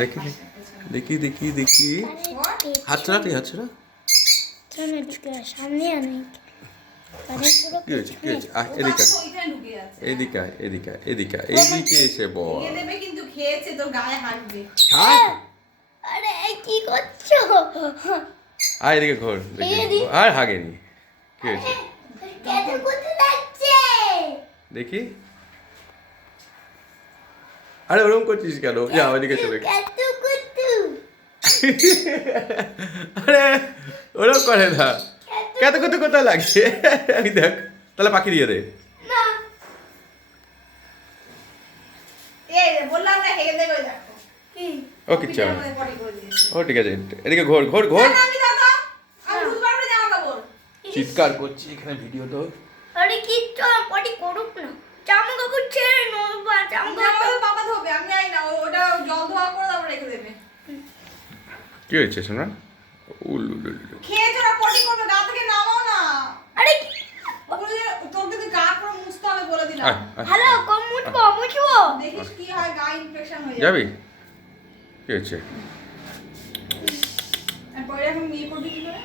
দেখি দেখি দেখি দেখি হাত ছড়া তুই হাত ছড়া সামনে অনেক কি হয়েছে কি হয়েছে এদিকে এদিকে এদিকে এদিকে এদিকে এসে বল কিন্তু খেয়েছে তোর গায়ে হাঁটবে। আরে কি করছো? আর এদিকে ঘোর আর হাগেনি কি হয়েছে কেন করতে যাচ্ছে? দেখি আরে ওরকম করছিস কেন যা ওইদিকে চলে কত কত আরে ওরকম করে না কত কত কোথায় লাগছে আমি দেখ তাহলে পাখি দিয়ে দে না এই বললাম না হেগে দেবে দেখো কি ও কিচ্ছু হবে না। ও ঠিক আছে এদিকে ঘোর ঘোর ঘোর আমি দাদা আমি বুঝবার না জামা কাপড় চিৎকার করছি এখানে ভিডিও তো আরে কি তো পটি করুক না জামা কাপড় ছেড়ে নোবা জামা কাপড় বাবা ধোবে আমি জানি না ওটা জল ধোয়া করে তারপর রেখে দেবে। কি হয়েছে শোনা উলু খেয়ে তোরা পটি করবে গা থেকে নামাও না। আরে ওগুলো যে তোর কিন্তু গা পুরো মুছতে হবে বলে দিলাম। হ্যালো কম মুছবো দেখিস কি হয় গা ইনফেকশন হয়ে যাবি কি হয়েছে আর পরে এখন বিয়ে করবি কি করে?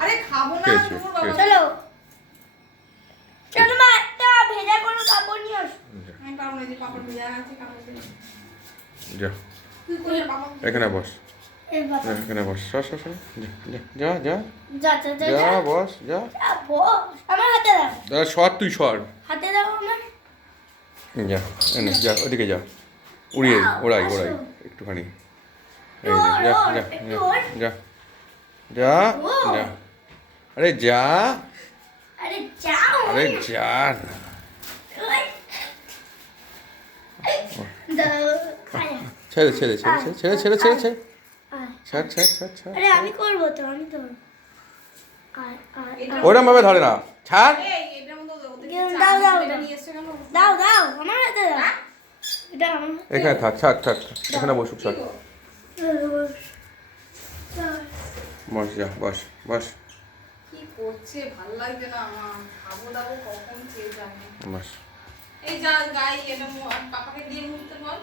আরে খাবো না কে আছে? তোর কে বাবা। আছে? চলো চলো মা একটা ভেজা কোনো কাপড় নিয়ে আস আমি পারবো না যে পাপড় ভিজা আছে কাপড় ভিজা। যা তুই করে পাপড় এখানে বস এই বাবা এখানে বস সর সর সর যা যা যা যা যা যা বস যা বস আমার হাতে দাও দাদা সর তুই সর হাতে দাও আমার যা এনে যা ওদিকে যা উড়িয়ে ওড়াই একটুখানি এই নে, যা যা যা যা যা আরে যা আরে যাও আরে যা না। দাও ছেড়ে ছেড়ে ছেড়ে ছেড়ে ছেড়ে ছেড়ে ছেড়ে ছাড় ছাড় ছাড় ছাড় আরে আমি করবো তো আমি তো ওরম ভাবে ধরে না ছাড় এই এটার মধ্যে ওদের দাও, দাও, এটা দাও। নিয়ে এসেছে কেন? দাও দাও আমার হাতে দাও এটা আমার হাতে এখানে থাক ছাড় ছাড় এখানে বসুক ছাড় বস যা বস বস কি করছে ভালো লাগছে না আমার খাবো দাবো কখন কে জানে। বস এই যা গাই এটা পাপাকে দিয়ে মুছতে বল।